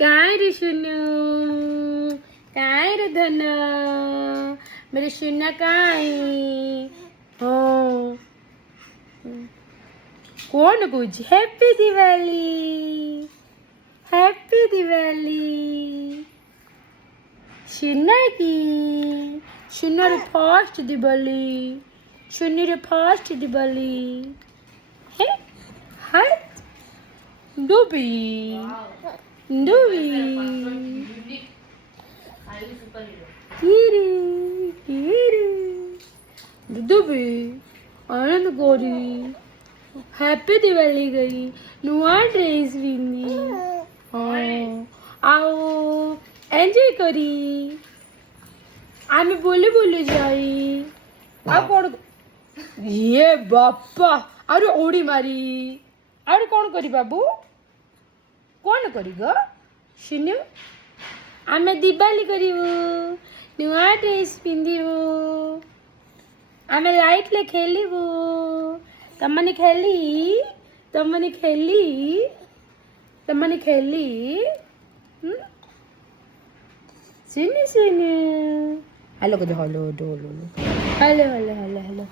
काय रे शुनू काय रे धन मेरे शुन्ना काय हो कोण कुछ हैप्पी दिवाली शुन्ना की शुन्ना रे फर्स्ट दिवाली हे हाय डूबी डूबी आनंद गोरी हैप्पी दिवाली गई नुआ ड्रेस पिंधी आओ एंजॉय करी आमे बोले बोले जाई आ कौन ये बापा अरे ओडी मारी अरे कौन करी बाबू कौन करी ग शिन्यू आमे दिवाली करिवु नुआ ड्रेस पिंधिवु आमे लाइट ले खेलिवु तमने खेली सिनु hello hello hello hello hello hello